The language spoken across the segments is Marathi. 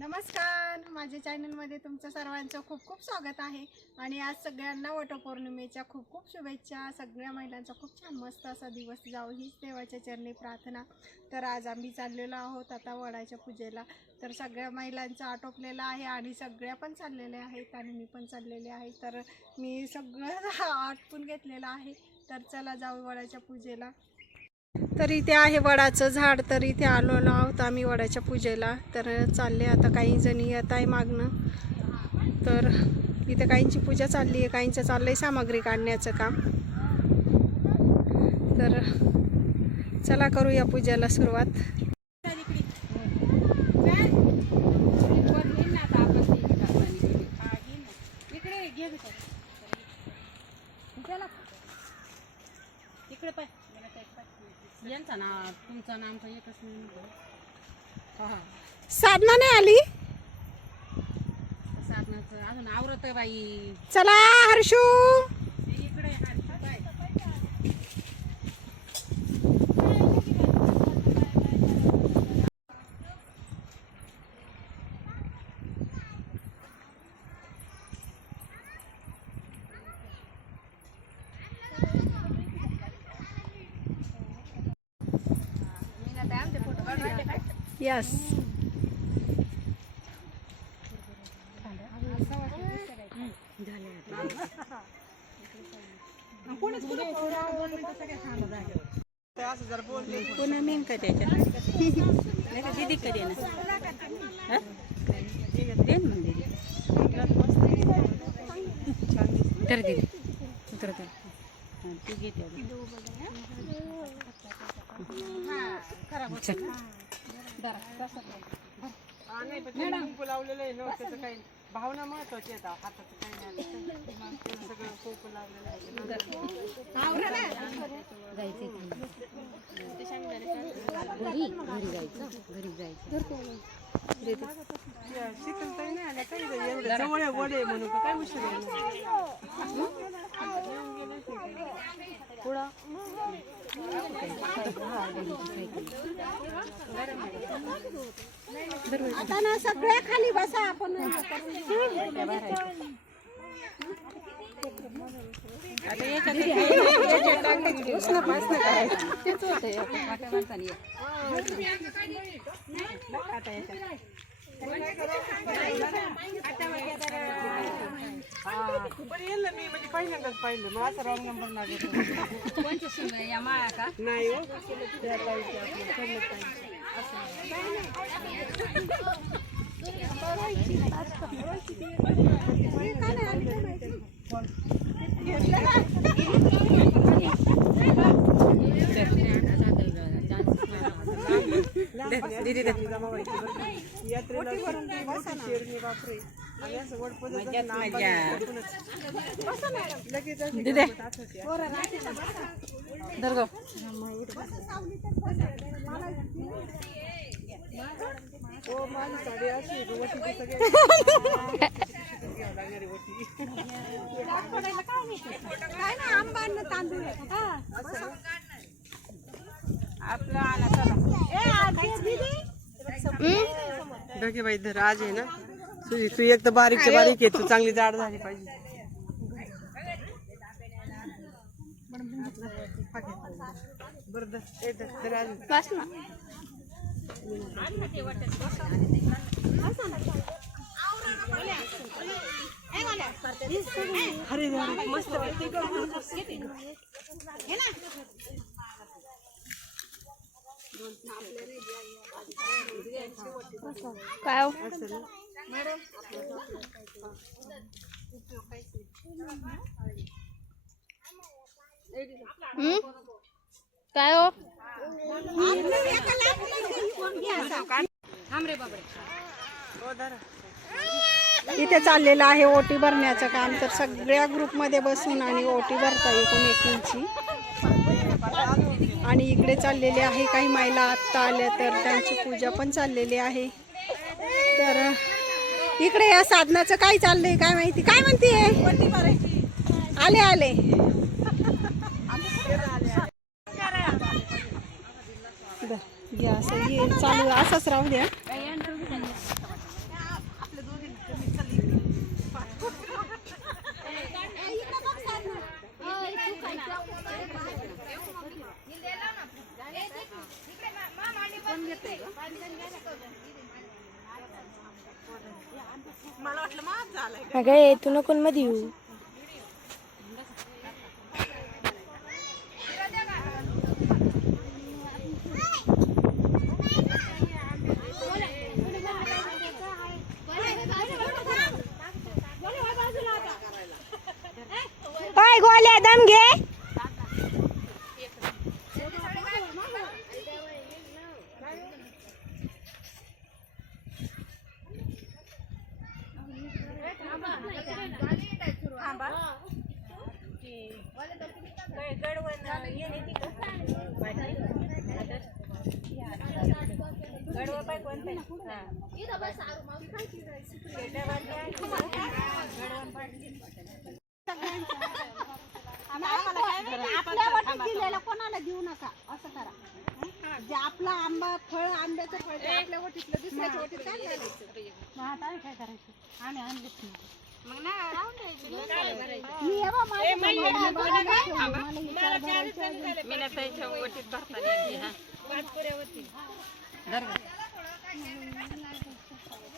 नमस्कार. माझ्या चॅनलमध्ये तुमचं सर्वांचं खूप खूप स्वागत आहे. आणि आज सगळ्यांना वटपौर्णिमेच्या खूप खूप शुभेच्छा. सगळ्या महिलांचा खूप छान मस्त असा दिवस जाऊ हीच देवाच्या चरणी प्रार्थना. तर आज आम्ही चाललेलो आहोत आता वडाच्या पूजेला. तर सगळ्या महिलांचं आटोपलेलं आहे आणि सगळ्या पण चाललेल्या आहेत आणि मी पण चाललेले आहे. तर मी सगळं आटपून घेतलेलं आहे. तर चला जाऊ वडाच्या पूजेला. तर इथे आहे वडाचं झाड तर इथे आलेलो आहोत आम्ही वडाच्या पूजेला. तर चालले आता काही जणी येत आहे मागणं तर इथे काहींची पूजा चालली आहे काहींचं चाललं आहे सामग्री काढण्याचं काम. तर चला करूया पूजेला सुरुवात. इकडे पाय. यांचा ना तुमचं साधना नाही आली? साधनाचं अजून आवरत आहे बाई. चला हर्षू इकडे यस पुन्हा मेन का त्याच्यात नाही का? दिदी कधी ना. देन तर दिदी उतर तर ती घेते चल. लावलेलं आहे ना त्याचं काही भावना महत्वाची आहे हाताचं काही नाही सगळं कुंकू लावलेलं आहे घरी घरी नाही आल्या काही एवढं जवळ वडे म्हणून काय उशीर आहे पुढं आता ना सगळ्या खाली बसा आपण. आता याच्यात पण येईल मी म्हणजे पहिल्यांदाच पाहिलं मग असं रॉंग नंबर लागेल या माया का नाही हो त्या ताईचे आपलं पहिलं ताईचे. दीदी यात्रेला किती मोठी शेरणी बापरे आणि असं वडपदाचं नाव मजा. बघितलं. लगेच अशी दीदी. गंमत आठवते. धर गो हो माझी साडी अशी आहे, वटीची सगळे. घ्यावं लागणारी वटी. काय ना आंबा आणि तांदूळ. आपला आला चला. ढगे बाई धर आज आहे ना. तुझी तू एक तर बारीकच्या बारीक आहे तू चांगली जाड झाली पाहिजे. बरं धर अरे मस्त. काय हो? काय हो? इथे चाललेलं आहे ओटी भरण्याचं काम. तर सगळ्या ग्रुपमध्ये बसून आणि ओटी भरता येतो मेकिंगची आणि इकडे चाललेले आहे काही महिला आत्ता आल्या तर त्यांची पूजा पण चाललेली आहे. तर इकडे या साधनाचं काय चाललंय काय माहिती? काय म्हणते आले आले. असं चालू असंच राहू द्या. मला वाटलं माझ झालंय. अगं ये तू नको मध्ये येऊ. पाय गोल्या दम घे. आपल्या वाटीत दिलेलं कोणाला देऊ नका असं करा जे आपला आंबा फळ आंब्याचं फळ ते आपल्या वाटीतलं दुसऱ्याच्या वाटीत काय घालायचं? मग आता काय करायचं आम्ही बाळा नाही ठेवलं. ना विचार करायचा आहे.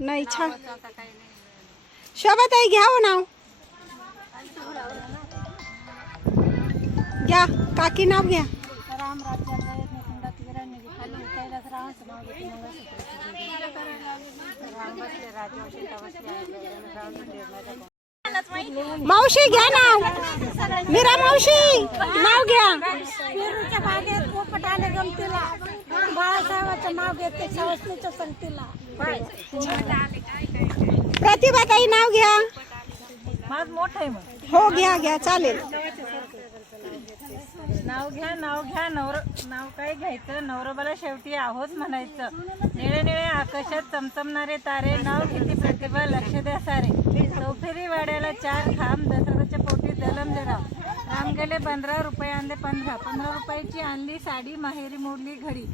नाही छान शोभाताई घ्या हो नाव. घ्या काकी नाव घ्या. मावशी घ्या नाव. मीरा मावशी नाव घ्या. पेरूच्या बागेत पोपट आले गमतीला. बाळासाहेबाचं नाव घेते सवस्तीच्या संगतीला. प्रतिभाताई नाव घ्या. माझ मोठं आहे मग हो घ्या घ्या चालेल. नाव घ्या नाव घ्या नवर नाव काय घ्यायचं? नवरोबाला शेवटी आहोच म्हणायचं. निळे निळे आकाशात चमचमणारे तारे. नाव किती प्रतिभा लक्ष द्या सारे. चौफेरी वाड्याला चार खांब दसऱ्याच्या पोटी दलम राम राम गेले पंधरा रुपये आणले पंधरा. पंधरा रुपयाची आणली साडी माहेरी मोडली घरी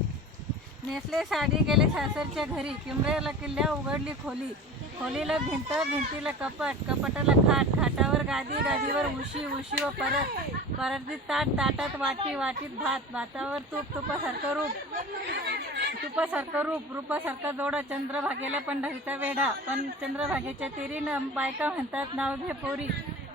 नेसले साडी गेले सासरच्या घरी. किमरेला किल्ल्या उघडली खोली. खोलीला भिंत भिंतीला कपाट कपाटाला खाट खाटावर गादी गादीवर उशी उशी व परत परतीत ताट ताटात वाटी वाटीत भात भातावर तूप तुपासारखं रूप. तुपासारखं रूप रूपासारखा जोडा चंद्रभागेला पंढरीचा वेढा. पण चंद्रभागेच्या तिरीनं बायका म्हणतात नाव घे पोरी.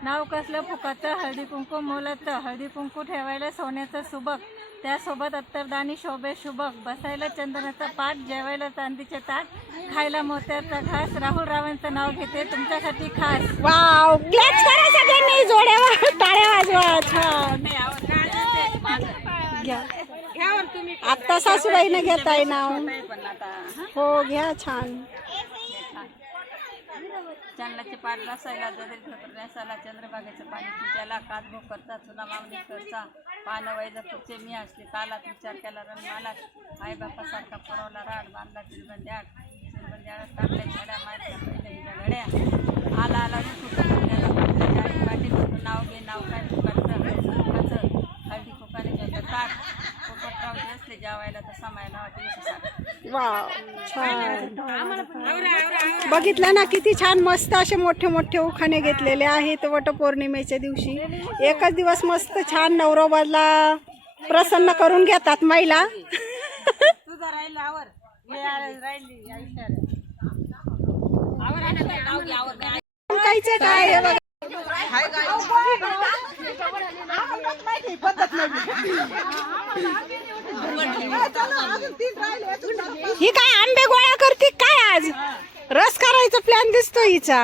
नाव कसलं? फुकाचं हळदी कुंकू मोलाचं हळदी कुंकू ठेवायला सोन्याचं सुबक. त्यासोबत अत्तरदानी शोभे शुभक बसायला चंदनाचा पाठ जेवायला चांदीचे ताट खायला मोत्याचा घास. राहुल रावांचं नाव घेते तुमच्यासाठी खास. वाव! क्लॅप्स करा सगळ्यांनी जोड्यावर टाळ्या वाजवा. छान. घ्या. आता सासूबाईने घेताय नाव. हो घ्या छान. चांदलाचे पाठ बसायला जरी ठकरण्यासाला चंद्रभागेचं पाणी पित्याला कात भोकरचा चुना मावणी करचा पानं वैद्य पुढचे मी असले कालात विचार केला रणमालात आई बापासारखा पुरवला राड बांधला चिरबंद्याड चिरबंद्याड टाकल्या घड्या मारल्या पहिल्या घड्या आला आला कुठं नाव घे नाव काय असले जेवायला तर समायला वाव छान. बघितलं ना किती छान मस्त असे मोठे मोठे उखाणे घेतलेले आहेत वटपौर्णिमेच्या दिवशी. एकच दिवस मस्त छान नवरोबाला प्रसन्न करून घेतात महिला. तुझा राहिला आवर. राहिली आयुष्याला कायचे काय बघा. ही काय आंबे गोळा करते? काय आज? रस करायचा प्लॅन दिसतो हिचा.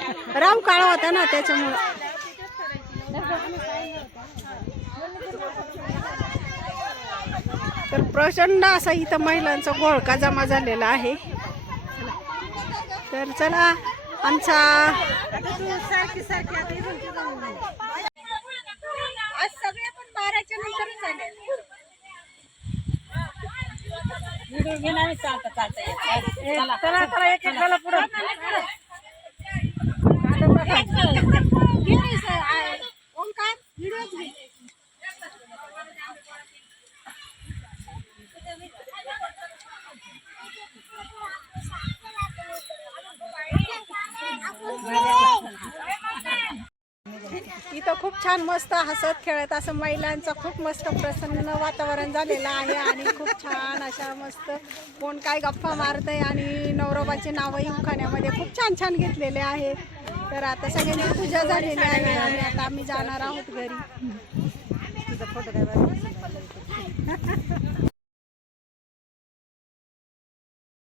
राव काळ होता ना त्याच्यामुळं. तर प्रचंड असा इथं महिलांचा घोळका जमा झालेला आहे. तर चला आमचा आज सगळे पण बाराच्या नंतरच आले चला चला एक एक चला पुढं. इथं खूप छान मस्त हसत खेळत असं महिलांचं खूप मस्त प्रसन्न वातावरण झालेलं आहे आणि खूप छान अशा मस्त कोण काय गप्पा मारतंय आणि नवरोबाचे नावही उखाण्यामध्ये खूप छान छान घेतलेले आहे. तर आता सगळ्यांची पूजा झालेली आहे आणि आता आम्ही जाणार आहोत घरी.